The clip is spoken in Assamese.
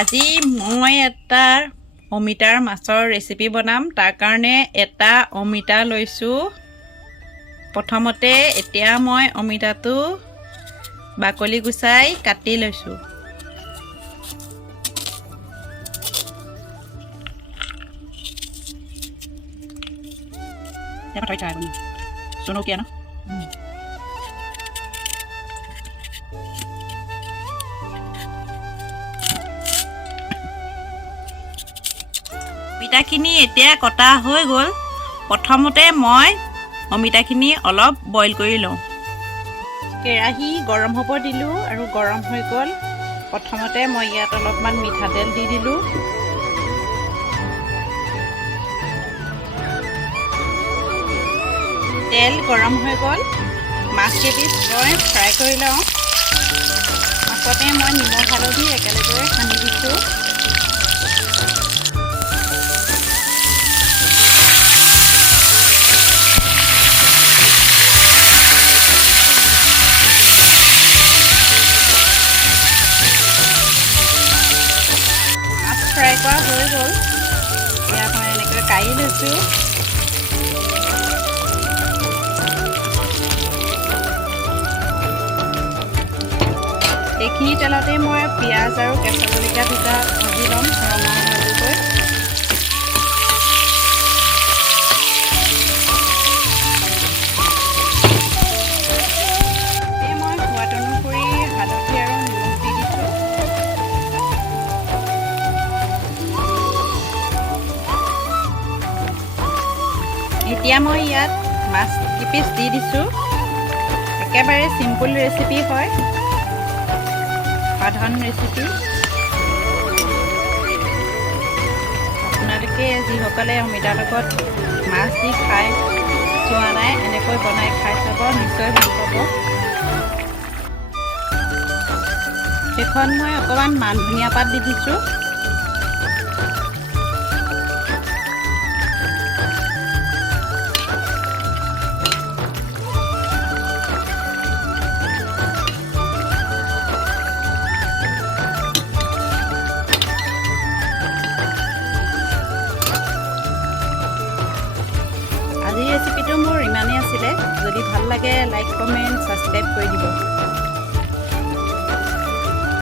আজি মই এটা অমিতাৰ মাছৰ ৰেচিপি বনাম। তাৰ কাৰণে এটা অমিতা লৈছোঁ। প্ৰথমতে এতিয়া মই অমিতাটো বাকলি গুচাই কাটি লৈছোঁ। চুনুকীয়া ন? অমিতাখিনি এতিয়া কটা হৈ গ'ল। প্ৰথমতে মই অমিতাখিনি অলপ বইল কৰি লওঁ। কেৰাহী গৰম হ'ব দিলোঁ আৰু গৰম হৈ গ'ল। প্ৰথমতে মই ইয়াত অলপমান মিঠাতেল দি দিলোঁ। তেল গৰম হৈ গ'ল। মাছ কেইপিচ মই ফ্ৰাই কৰি লওঁ। মাছতে মই নিমখ হালধি একেলগে সানি দিছোঁ। ফ্ৰাই কৰা হৈ গ'ল। এতিয়া মই এনেকৈ কাঢ়ি লৈছোঁ। এইখিনি তেলতে মই পিঁয়াজ আৰু কেঁচা জলকীয়া দুটা ভাজি ল'ম ৰঙা ভাজিকৈ। মই সোৱাদ অনুসৰি হালধি আৰু নিমখ দি দিছোঁ। এতিয়া মই ইয়াত মাছ কিপিচ দি দিছোঁ। একেবাৰে চিম্পুল ৰেচিপি হয়, সাধাৰণ ৰেচিপি। আপোনালোকে যিসকলে অমিতাৰ লগত মাছ দি খাই চোৱা নাই, এনেকৈ বনাই খাই চাব, নিশ্চয় ভাল পাব। সেইখন মই অকণমান মান ধনিয়া পাত দি দিছোঁ। আজিৰ ৰেচিপিটো মোৰ ইমানেই আছিলে। যদি ভাল লাগে লাইক, কমেণ্ট, ছাবস্ক্ৰাইব কৰি দিব।